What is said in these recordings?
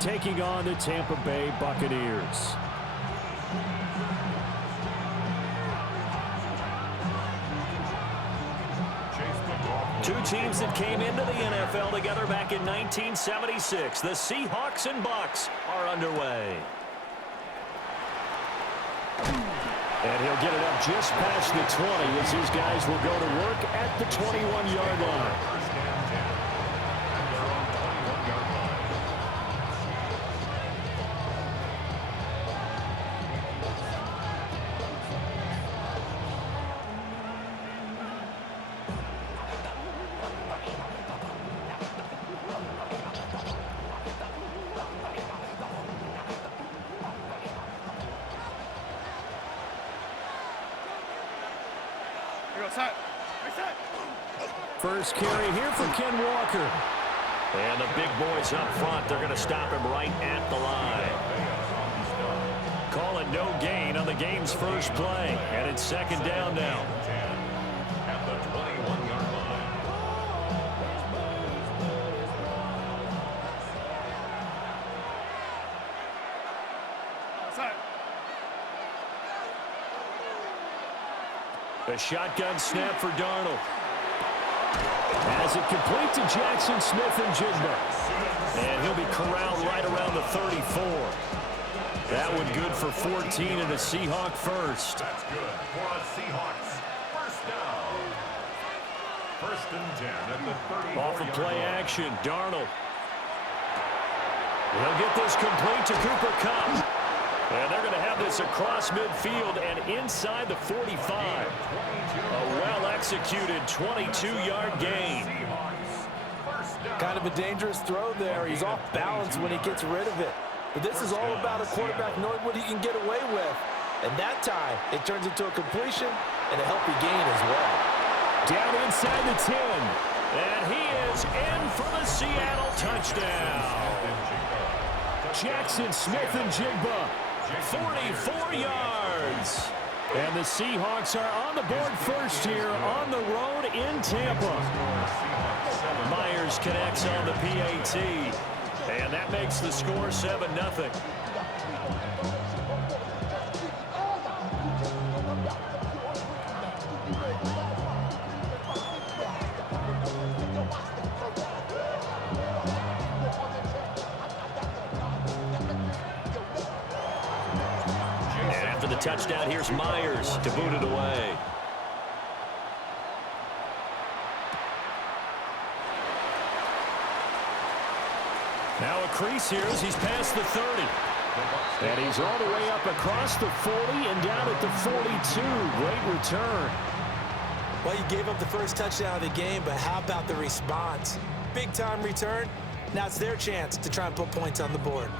taking on the Tampa Bay Buccaneers. Two teams that came into the NFL together back in 1976. The Seahawks and Bucks are underway. And he'll get it up just past the 20 as his guys will go to work at the 21-yard line. First carry here for Ken Walker. And the big boys up front, they're going to stop him right at the line. Call it no gain on the game's first play. And it's second down now. At the 21-yard line. A shotgun snap for Darnold. As it complete to Jackson Smith-Njigba. And he'll be corralled right around the 34. That one good for 14 and a Seahawk first. That's good for a Seahawks first down. First and 10 at the 34. Off of play action, Darnold. He'll get this complete to Cooper Kupp. And they're going to have this across midfield and inside the 45. A well-executed 22-yard gain. Kind of a dangerous throw there. He's off balance when he gets rid of it. But this is all about a quarterback knowing what he can get away with. And that time, it turns into a completion and a healthy gain as well. Down inside the 10. And he is in for the Seattle touchdown. Jackson Smith-Njigba. 44 yards. And the Seahawks are on the board first here on the road in Tampa. Myers connects on the PAT. And that makes the score 7-0. Touchdown, here's Myers to boot it away. Now a crease here as he's past the 30. And he's all the way up across the 40 and down at the 42. Great return. Well, you gave up the first touchdown of the game, but how about the response? Big-time return. Now it's their chance to try and put points on the board.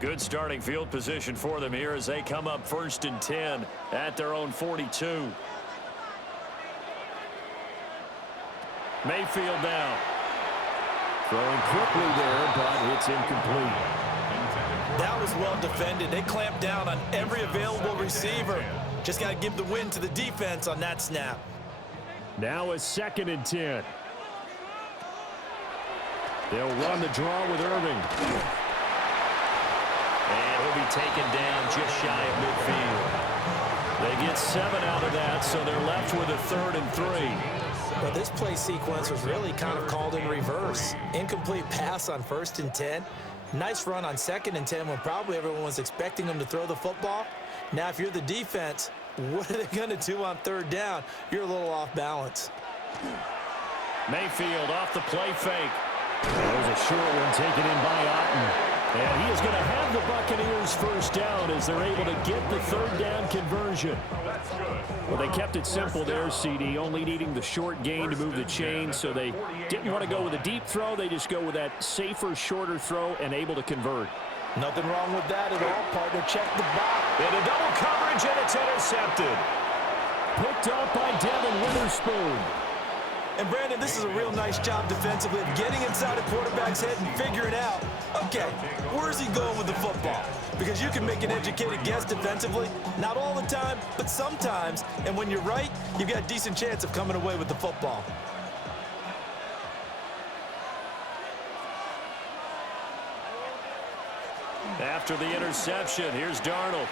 Good starting field position for them here as they come up first and 10 at their own 42. Mayfield now. Throwing quickly there, but it's incomplete. That was well defended. They clamped down on every available receiver. Just got to give the win to the defense on that snap. Now a second and 10. They'll run the draw with Irving. And he'll be taken down just shy of midfield. They get 7 out of that, so they're left with a 3rd and 3. Well, this play sequence was really kind of called in reverse. Incomplete pass on 1st and 10. Nice run on 2nd and 10 when probably everyone was expecting them to throw the football. Now, if you're the defense, what are they going to do on 3rd down? You're a little off balance. Mayfield off the play fake. There's a short one taken in by Otten. And he is going to have the Buccaneers first down as they're able to get the 3rd down conversion. Well, they kept it simple there, CD, only needing the short gain to move the chain, so they didn't want to go with a deep throw. They just go with that safer, shorter throw and able to convert. Nothing wrong with that at all, partner. Check the box. And a double coverage, and it's intercepted. Picked up by Devin Witherspoon. And, Brandon, this is a real nice job defensively of getting inside a quarterback's head and figuring out, okay, where's he going with the football? because you can make an educated guess defensively. Not all the time, but sometimes. And when you're right, you've got a decent chance of coming away with the football. After the interception, here's Darnold.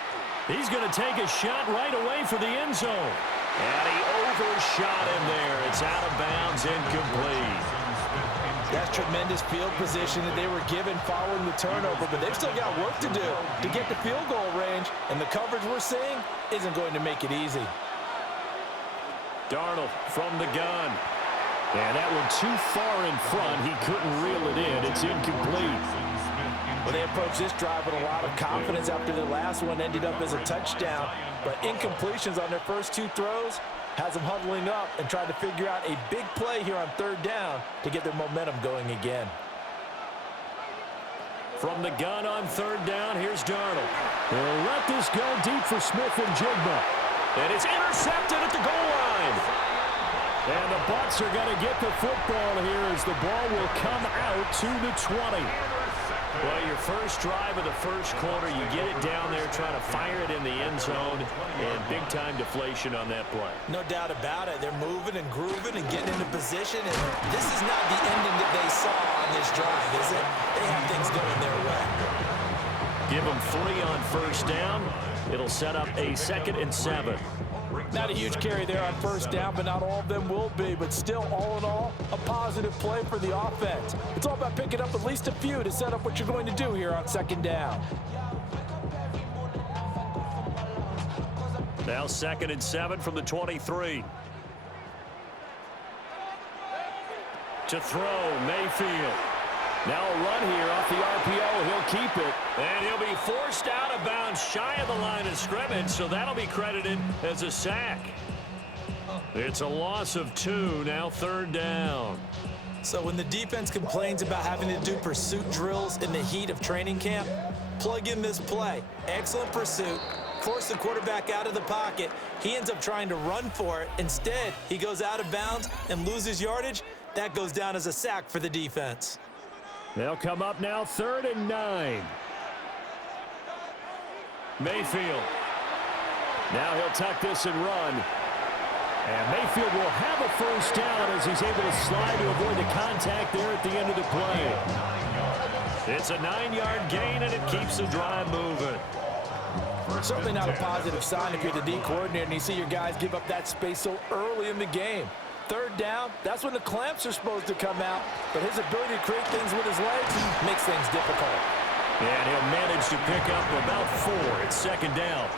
He's going to take a shot right away for the end zone. And he overshot him there. It's out of bounds, incomplete. That's tremendous field position that they were given following the turnover, but they've still got work to do to get to field goal range, and the coverage we're seeing isn't going to make it easy. Darnold from the gun. And that one too far in front. He couldn't reel it in. It's incomplete. Well, they approached this drive with a lot of confidence after the last one ended up as a touchdown. But incompletions on their first two throws has them huddling up and trying to figure out a big play here on third down to get their momentum going again. From the gun on third down, here's Darnold. They'll let this go deep for Smith and Jigba. And it's intercepted at the goal line. And the Bucks are going to get the football here as the ball will come out to the 20. Well, your first drive of the first quarter, you get it down there, trying to fire it in the end zone, and big-time deflation on that play. No doubt about it. They're moving and grooving and getting into position, and this is not the ending that they saw on this drive, is it? They have things going their way. Give them 3 on first down. It'll set up a 2nd and 7. Not a huge carry there on first down, but not all of them will be. But still, all in all, a positive play for the offense. It's all about picking up at least a few to set up what you're going to do here on second down. Now 2nd and 7 from the 23. To throw, Mayfield. Now a run here off the RPO. He'll keep it. And he'll be forced out of bounds shy of the line of scrimmage, so that'll be credited as a sack. It's a loss of 2, now third down. So when the defense complains about having to do pursuit drills in the heat of training camp, plug in this play. Excellent pursuit. Force the quarterback out of the pocket. He ends up trying to run for it. Instead, he goes out of bounds and loses yardage. That goes down as a sack for the defense. They'll come up now 3rd and 9. Mayfield. Now he'll tuck this and run. And Mayfield will have a first down as he's able to slide to avoid the contact there at the end of the play. It's a 9-yard gain, and it keeps the drive moving. Certainly not a positive sign if you're the D coordinator and you see your guys give up that space so early in the game. Third down, that's when the clamps are supposed to come out, but his ability to create things with his legs makes things difficult. And he'll manage to pick up about 4. It's 2nd down.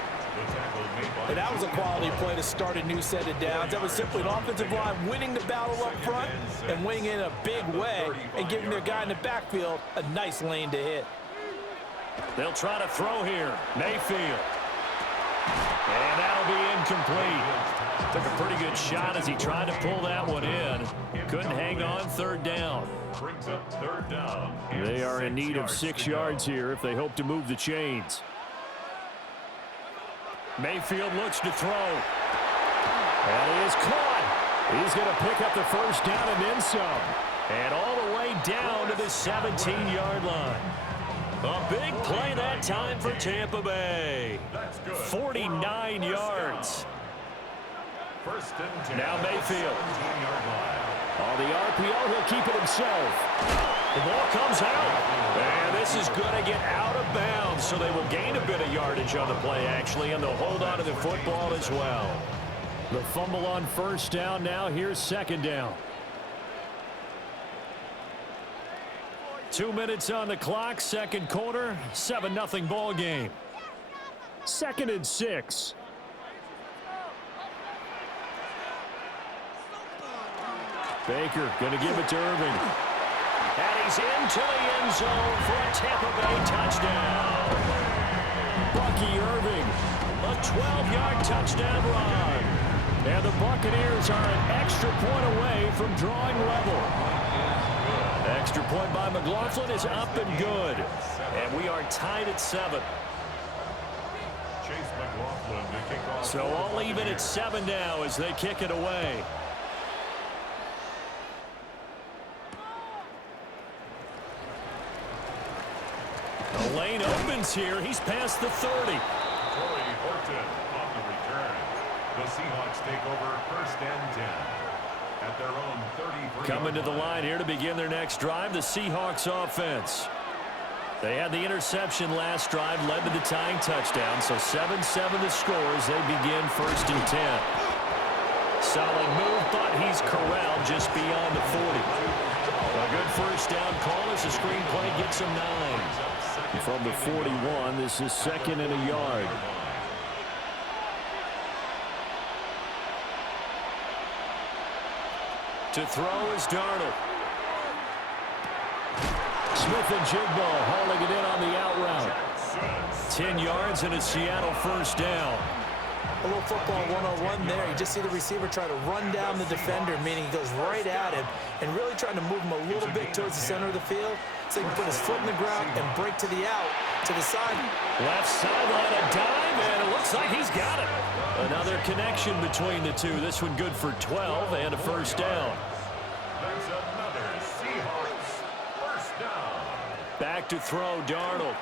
And that was a quality play to start a new set of downs. That was simply an offensive line winning the battle up front and winning in a big way and giving their guy in the backfield a nice lane to hit. They'll try to throw here. Mayfield. And that'll be incomplete. Took a pretty good shot as he tried to pull that one in. Couldn't hang on third down. Brings up third down. They are in need of 6 yards here if they hope to move the chains. Mayfield looks to throw. And he is caught. He's going to pick up the first down and then some. And all the way down to the 17-yard line. A big play that time for Tampa Bay. 49 yards. Now Mayfield. On the RPO, he'll keep it himself. The ball comes out. And this is going to get out of bounds, so they will gain a bit of yardage on the play, actually, and they'll hold on to the football as well. The fumble on first down now. Here's 2nd down. 2 minutes on the clock, second quarter, 7-0 ball game. 2nd and 6. Baker going to give it to Irving. And he's into the end zone for a Tampa Bay touchdown. Bucky Irving, a 12-yard touchdown run. And the Buccaneers are an extra point away from drawing level. Extra point by McLaughlin is up and good. And we are tied at 7. So all even at 7 now as they kick it away. The lane opens here. He's past the 30. Torrey Horton on the return. The Seahawks take over 1st and 10 at their own 30. Coming to the line here to begin their next drive, the Seahawks offense. They had the interception last drive, led to the tying touchdown, so 7-7 the score as they begin 1st and 10. Solid move, but he's corralled just beyond the 40. A good first down call as the screenplay gets him 9. From the 41, this is 2nd and a yard. To throw is Darnold. Smith and Jigbo hauling it in on the out route. 10 yards and a Seattle first down. A little football 101 there. You just see the receiver try to run down the defender, meaning he goes right at him and really trying to move him a little bit towards the center of the field so he can put his foot in the ground and break to the out, to the side. Left sideline, a dive, and it looks like he's got it. Another connection between the two. This one good for 12 and a first down. That's another Seahawks first down. Back to throw, Darnold.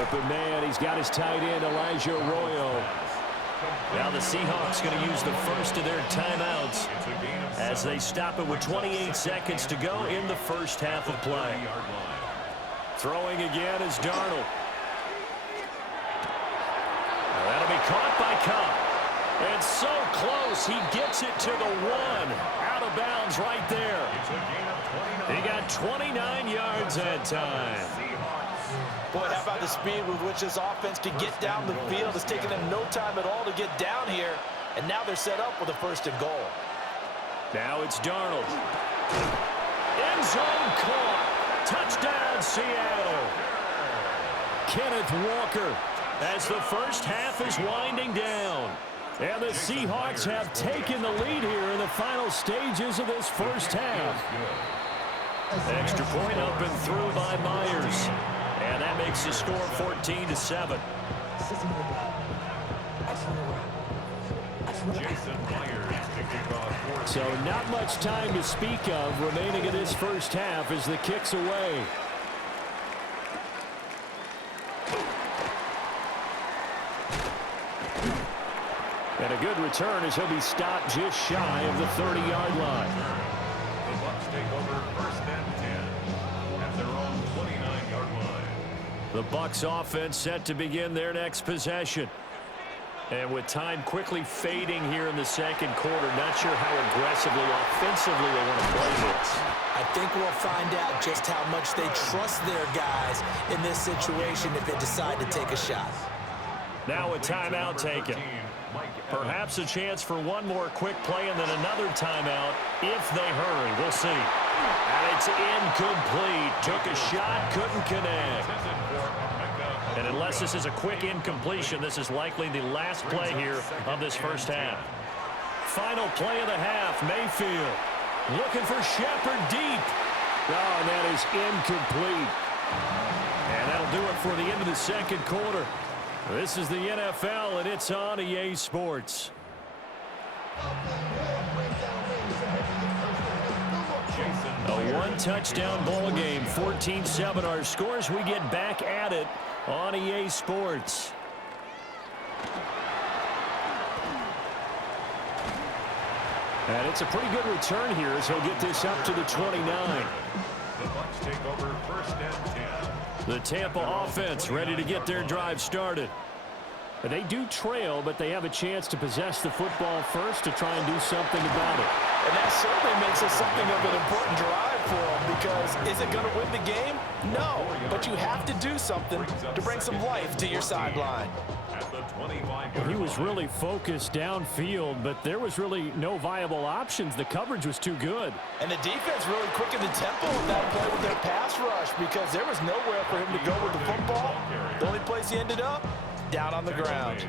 Open man, he's got his tight end, Elijah Arroyo. Now the Seahawks going to use the first of their timeouts as they stop it with 28 seconds to go in the first half of play. Throwing again is Darnold. That'll be caught by Cobb. And so close, he gets it to the 1. Out of bounds right there. He got 29 yards that time. Boy, how about the speed with which this offense can get down the field? It's taken them no time at all to get down here, and now they're set up with a 1st and goal. Now it's Darnold. End zone caught. Touchdown, Seattle. Kenneth Walker as the first half is winding down. And the Seahawks have taken the lead here in the final stages of this first half. Extra point up and through by Myers. And that makes the score 14-7. So not much time to speak of remaining in this first half as the kick's away. And a good return as he'll be stopped just shy of the 30-yard line. The Bucks take over 1st and 10 at their own 29-yard line. The Bucks offense set to begin their next possession. And with time quickly fading here in the second quarter, not sure how aggressively, offensively they want to play this. I think we'll find out just how much they trust their guys in this situation if they decide to take a shot. Now a timeout taken. Perhaps a chance for one more quick play and then another timeout if they hurry. We'll see. And it's incomplete. Took a shot, couldn't connect. And unless this is a quick incompletion, this is likely the last play here of this first half. Final play of the half, Mayfield. Looking for Shepard deep. Oh, and that is incomplete. And that'll do it for the end of the second quarter. This is the NFL, and it's on EA Sports. A one-touchdown ball game, 14-7 our scores. We get back at it on EA Sports. And it's a pretty good return here as he'll get this up to the 29. The Bucks take over 1st and 10. The Tampa offense ready to get their drive started. They do trail, but they have a chance to possess the football first to try and do something about it. And that certainly makes it something of an important drive for them, because is it going to win the game? No, but you have to do something to bring some life to your sideline. He was really focused downfield, but there was really no viable options. The coverage was too good. And the defense really quickened the tempo of that play with their pass rush, because there was nowhere for him to go with the football. The only place he ended up, down on the ground.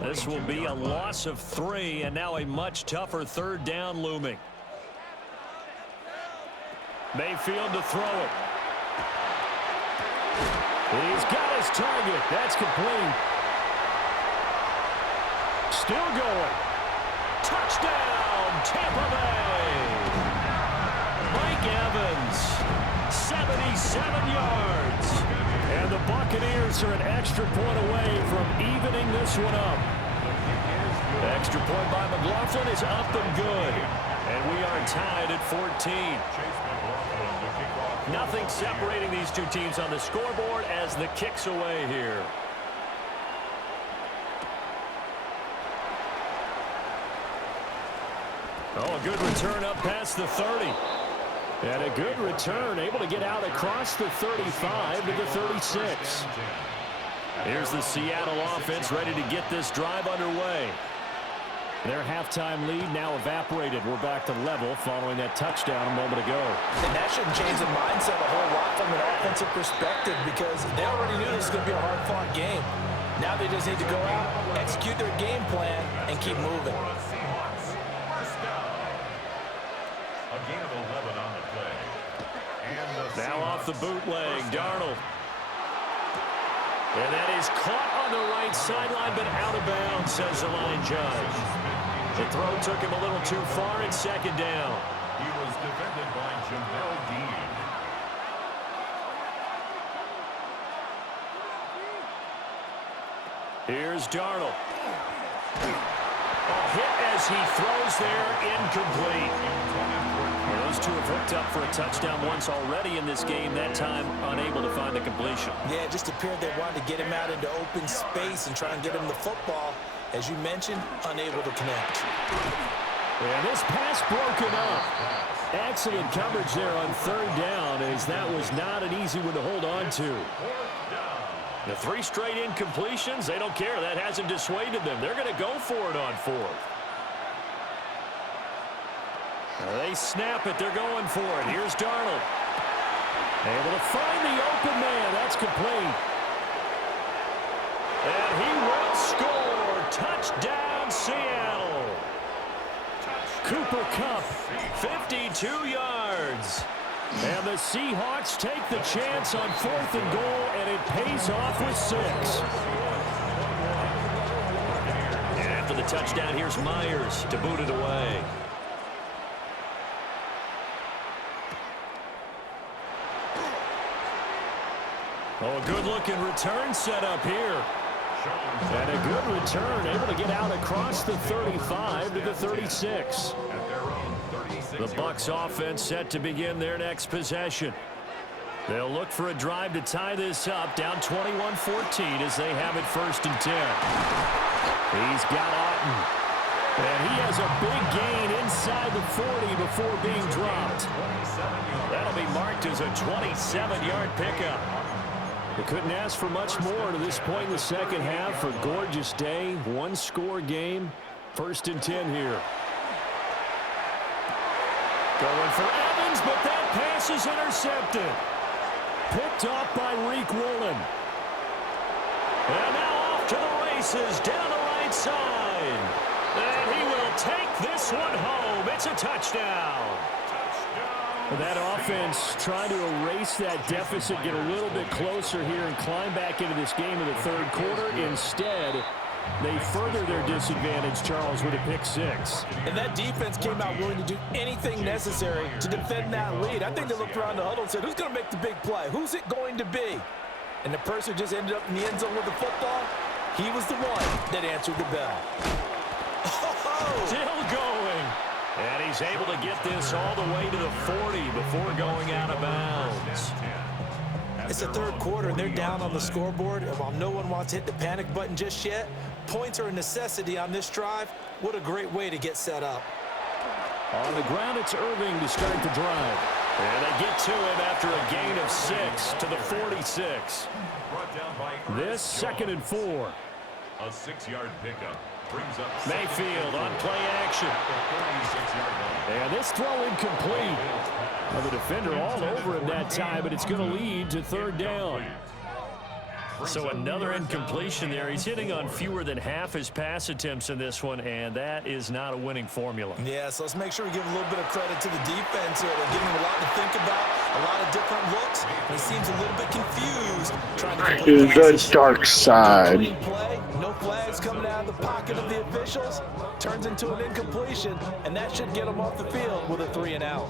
This will be a loss of 3, and now a much tougher third down looming. Mayfield to throw it. He's got his target. That's complete. Still going. Touchdown, Tampa Bay. Mike Evans, 77 yards. And the Buccaneers are an extra point away from evening this one up. The extra point by McLaughlin is up and good. And we are tied at 14. Nothing separating these two teams on the scoreboard as the kick's away here. Oh, a good return up past the 30. And a good return, able to get out across the 35 to the 36. Here's the Seattle offense ready to get this drive underway. Their halftime lead now evaporated. We're back to level following that touchdown a moment ago. And that shouldn't change the mindset a whole lot from an offensive perspective because they already knew this was going to be a hard-fought game. Now they just need to go out, execute their game plan, and keep moving. A gain of 11 on the play. Now off the bootleg, Darnold. And that is caught on the right sideline, but out of bounds, says the line judge. The throw took him a little too far in second down. He was defended by Jamel Dean. Here's Darnold. A hit as he throws there, incomplete. Well, those two have hooked up for a touchdown once already in this game, that time unable to find the completion. Yeah, it just appeared they wanted to get him out into open space and try and get him the football. As you mentioned, unable to connect. And this pass broken up. Excellent coverage there on third down, as that was not an easy one to hold on to. The 3 straight incompletions, they don't care. That hasn't dissuaded them. They're going to go for it on fourth. They snap it. They're going for it. Here's Darnold. Able to find the open man. That's complete. And he will score. Touchdown, Seattle. Cooper Kupp, 52 yards. And the Seahawks take the chance on 4th and goal, and it pays off with 6. And after the touchdown, here's Myers to boot it away. Oh, a good-looking return set up here. And a good return, able to get out across the 35 to the 36. The Bucks offense set to begin their next possession. They'll look for a drive to tie this up, down 21-14 as they have it 1st and 10. He's got Otton. And he has a big gain inside the 40 before being dropped. That'll be marked as a 27-yard pickup. They couldn't ask for much more to this point in the second half. A gorgeous day, 1-score game, 1st and 10 here. Going for Evans, but that pass is intercepted. Picked off by Reek Woolen. And now off to the races down the right side. And he will take this one home. It's a touchdown. That offense trying to erase that deficit, get a little bit closer here and climb back into this game in the 3rd quarter. Instead, they further their disadvantage, Charles, with a pick 6. And that defense came out willing to do anything necessary to defend that lead. I think they looked around the huddle and said, who's going to make the big play? Who's it going to be? And the person just ended up in the end zone with the football. He was the one that answered the bell. Oh! Still going. And he's able to get this all the way to the 40 before going out of bounds. It's the 3rd quarter, and they're down on the scoreboard. And while no one wants to hit the panic button just yet, points are a necessity on this drive. What a great way to get set up. On the ground, it's Irving to start the drive. And they get to him after a gain of 6 to the 46. This 2nd and 4. A 6-yard pickup. Mayfield on play action. And this throw incomplete. Well, the defender all over him that time, but it's going to lead to 3rd down. So another incompletion there. He's hitting on fewer than half his pass attempts in this one, and that is not a winning formula. Yeah, so let's make sure we give a little bit of credit to the defense here. They're giving him a lot to think about, a lot of different looks. He seems a little bit confused. Trying to complete the dark side. Play, no flags coming out of the pocket of the officials. Turns into an incompletion, and that should get him off the field with a 3-and-out.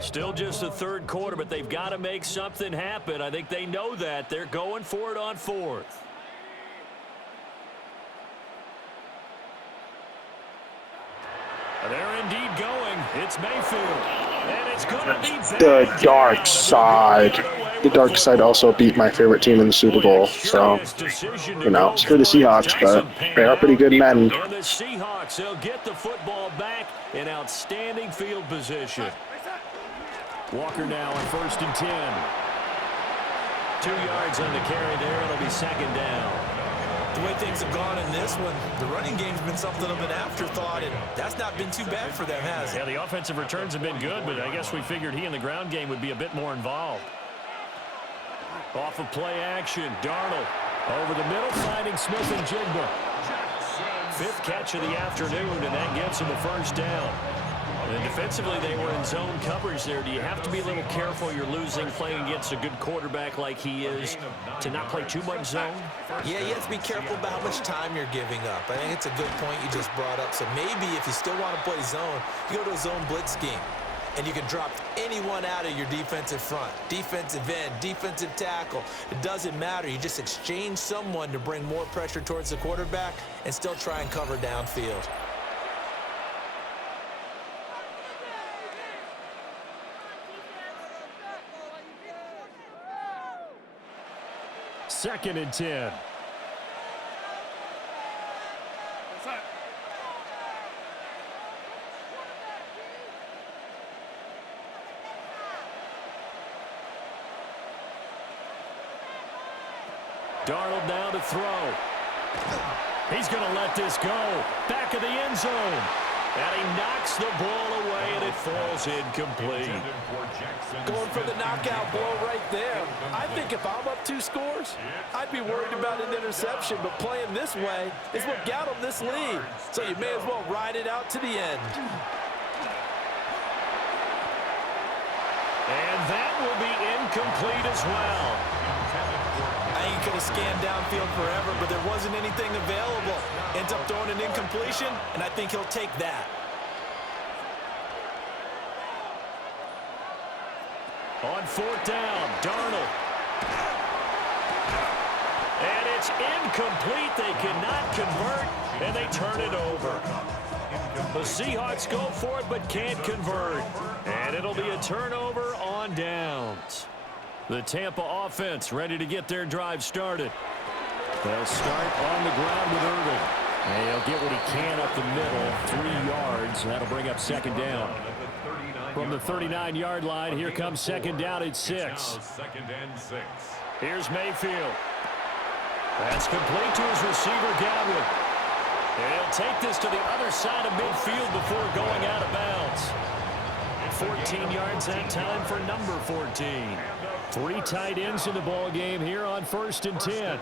Still just the third quarter, but they've got to make something happen. I think they know that. They're going for it on fourth. They're indeed going. It's Mayfield. And it's going to be The dark side. The dark side also beat my favorite team in the Super Bowl. So, you know, screw the Seahawks, but they are pretty good men. And the Seahawks, they'll get the football back in outstanding field position. Walker now on 1st and 10. 2 yards on the carry there. It'll be 2nd down. The way things have gone in this one, the running game's been something of an afterthought, and that's not been too bad for them, has it? Yeah, the offensive returns have been good, but I guess we figured he in the ground game would be a bit more involved. Off of play action, Darnold over the middle, finding Smith and Jigba. 5th catch of the afternoon, and that gets him a 1st down. And defensively, they were in zone coverage there. Do you have to be a little careful? You're losing playing against a good quarterback like he is to not play too much zone? Yeah, you have to be careful about how much time you're giving up. I think it's a good point you just brought up. So maybe if you still want to play zone, you go to a zone blitz scheme. And you can drop anyone out of your defensive front. Defensive end, defensive tackle. It doesn't matter. You just exchange someone to bring more pressure towards the quarterback and still try and cover downfield. Second and 10. Darnold now to throw. He's going to let this go. Back of the end zone. And he knocks the ball away, and it falls incomplete. Going for the knockout blow right there. I think if I'm up 2 scores, I'd be worried about an interception, but playing this way is what got him this lead. So you may as well ride it out to the end. And that will be incomplete as well. I ain't going to scan downfield forever, but there wasn't anything available. Ends up throwing an incompletion, and I think he'll take that. On 4th down, Darnold. And it's incomplete. They cannot convert, and they turn it over. The Seahawks go for it, but can't convert. And it'll be a turnover on downs. The Tampa offense ready to get their drive started. They'll start on the ground with Irving. And he'll get what he can up the middle, 3 yards. That'll bring up 2nd down. From the 39-yard line, here comes 2nd down at 6. 2nd and 6. Here's Mayfield. That's complete to his receiver, Godwin. And he'll take this to the other side of midfield before going out of bounds. 14 yards that time for number 14. 3 tight ends in the ball game here on 1st and 10.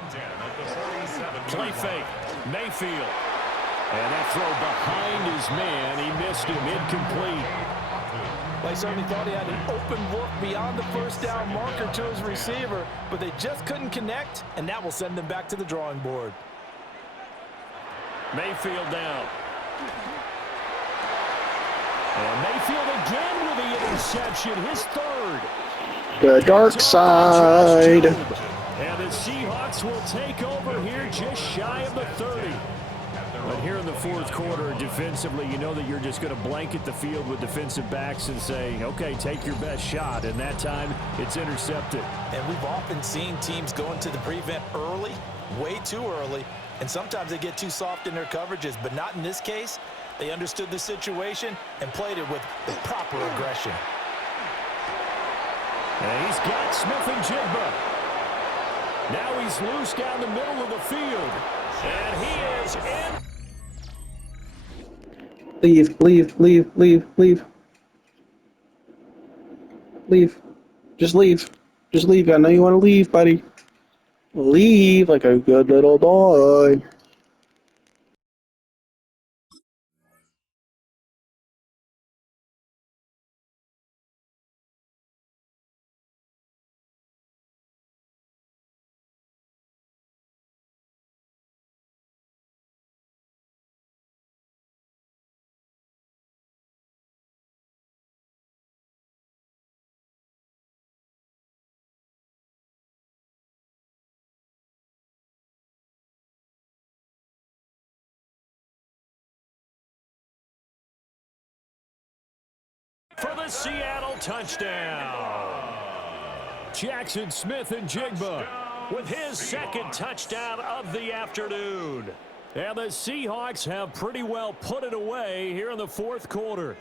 Play fake. Mayfield. And that throw behind his man. He missed him. Incomplete. They certainly thought he had an open look beyond the 1st down marker to his receiver, but they just couldn't connect, and that will send them back to the drawing board. Mayfield down. And Mayfield again with the interception, his 3rd. The dark side. And the Seahawks will take over here just shy of the 30. But here in the 4th quarter, defensively, you know that you're just going to blanket the field with defensive backs and say, okay, take your best shot. And that time, it's intercepted. And we've often seen teams go into the prevent early, way too early, and sometimes they get too soft in their coverages, but not in this case. They understood the situation and played it with proper aggression. And he's got Smith and Jigba. Now he's loose down the middle of the field. And he is in. Leave, leave, leave, leave, leave. Leave. Just leave. Just leave. I know you want to leave, buddy. Leave like a good little boy. for the Seattle touchdown. Jackson Smith-Njigba with his second touchdown of the afternoon. And the Seahawks have pretty well put it away here in the fourth quarter.